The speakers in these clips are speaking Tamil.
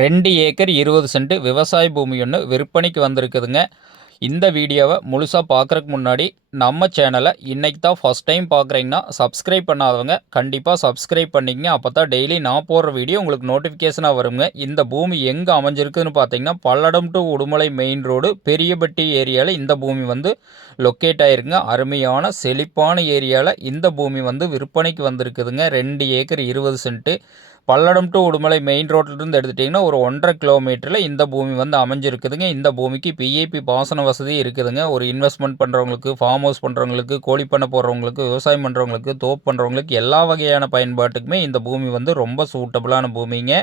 ரெண்டு ஏக்கர் இருபது சென்ட் விவசாய பூமி ஒன்று விற்பனைக்கு வந்திருக்குதுங்க. இந்த வீடியோவை முழுசாக பார்க்குறக்கு முன்னாடி நம்ம சேனலை இன்றைக்கி தான் ஃபஸ்ட் டைம் பார்க்குறீங்கன்னா சப்ஸ்கிரைப் பண்ணாதவங்க கண்டிப்பாக சப்ஸ்கிரைப் பண்ணிக்கங்க. அப்போ தான் டெய்லி நான் போடுற வீடியோ உங்களுக்கு நோட்டிஃபிகேஷனாக வருங்க. இந்த பூமி எங்கே அமைஞ்சிருக்குதுன்னு பார்த்தீங்கன்னா Palladam to Udumalai main road Periyapatti ஏரியாவில் இந்த பூமி வந்து லொக்கேட் ஆகிருக்குங்க அருமையான செழிப்பான ஏரியாவில் இந்த பூமி வந்து விற்பனைக்கு வந்திருக்குதுங்க. ரெண்டு ஏக்கர் இருபது cent Palladam to Udumalai main ரோட்லேருந்து எடுத்துட்டிங்கன்னா ஒரு ஒன்றரை கிலோமீட்டரில் இந்த பூமி வந்து அமைஞ்சிருக்குதுங்க. இந்த பூமிக்கு பிஏபி பாசன வசதி இருக்குதுங்க. ஒரு இன்வெஸ்ட்மெண்ட் பண்ணுறவங்களுக்கு ஃபார்ம் ஹவுஸ் பண்ணுறவங்களுக்கு கோழி பண்ண போடுறவங்களுக்கு விவசாயம் பண்ணுறவங்களுக்கு தோப்பு பண்ணுறவங்களுக்கு எல்லா வகையான பயன்பாட்டுக்குமே இந்த பூமி வந்து ரொம்ப சூட்டபுளான பூமிங்க.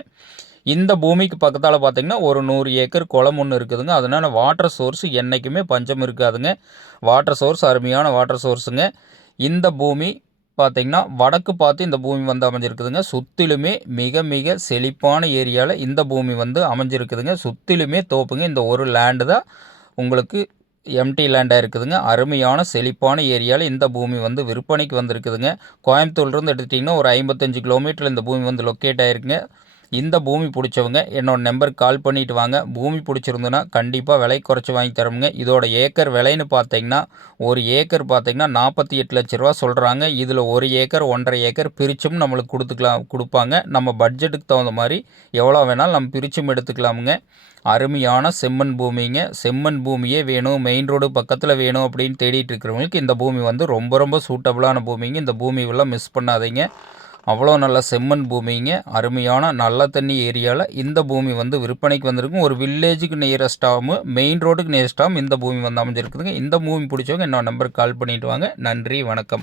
இந்த பூமிக்கு பக்கத்தால் பார்த்திங்கன்னா ஒரு நூறு ஏக்கர் குளம் ஒன்று இருக்குதுங்க. அதனால் வாட்டர் சோர்ஸ் என்றைக்குமே பஞ்சம் இருக்காதுங்க. வாட்டர் சோர்ஸ் அருமையான வாட்டர் சோர்ஸுங்க இந்த பூமி பார்த்திங்கன்னா வடக்கு பார்த்து இந்த பூமி வந்து அமைஞ்சிருக்குதுங்க. சுற்றிலுமே மிக மிக செழிப்பான ஏரியாவில் இந்த பூமி வந்து அமைஞ்சிருக்குதுங்க. சுற்றிலுமே தோப்புங்க. இந்த ஒரு லேண்டு தான் உங்களுக்கு எம்டி லேண்டாக இருக்குதுங்க. அருமையான செழிப்பான ஏரியாவில் இந்த பூமி வந்து விற்பனைக்கு வந்திருக்குதுங்க. கோயம்புத்தூர்லேருந்து எடுத்துட்டிங்கன்னா ஒரு ஐம்பத்தஞ்சு கிலோமீட்டர் இந்த பூமி வந்து லொக்கேட் ஆகிருக்குங்க இந்த பூமி பிடிச்சவங்க என்னோடய நம்பருக்கு கால் பண்ணிவிட்டு வாங்க. பூமி பிடிச்சிருந்துன்னா கண்டிப்பாக விலை குறைச்சி வாங்கி தருமுங்க இதோட ஏக்கர் விலைன்னு பார்த்தீங்கன்னா ஒரு ஏக்கர் பார்த்தீங்கன்னா நாற்பத்தி எட்டு லட்ச ரூபா சொல்கிறாங்க இதில் ஒரு ஏக்கர் ஒன்றரை ஏக்கர் பிரிச்சும் நம்மளுக்கு கொடுத்துக்கலாம் கொடுப்பாங்க. நம்ம பட்ஜெட்டுக்கு தகுந்த மாதிரி எவ்வளோ வேணாலும் நம்ம பிரிச்சும் எடுத்துக்கலாமுங்க. அருமையான செம்மண் பூமிங்க. செம்மண் பூமியே வேணும். மெயின் ரோடு பக்கத்தில் வேணும் அப்படின்னு தேடிட்டு இருக்கிறவங்களுக்கு இந்த பூமி வந்து ரொம்ப ரொம்ப சூட்டபுளான பூமிங்க. இந்த பூமியெல்லாம் மிஸ் பண்ணாதீங்க. அவ்வளோ நல்ல செம்மண் பூமிங்க. அருமையான நல்ல தண்ணி ஏரியாவில் இந்த பூமி வந்து விற்பனைக்கு வந்திருக்கும். ஒரு வில்லேஜுக்கு நியரஸ்டாகவும் மெயின் ரோடுக்கு நியரஸ்டாகவும் இந்த பூமி வந்து அமைஞ்சிருக்குதுங்க. இந்த பூமி பிடிச்சவங்க என்னோட நம்பருக்கு கால் பண்ணிவிட்டு வாங்க. நன்றி வணக்கம்.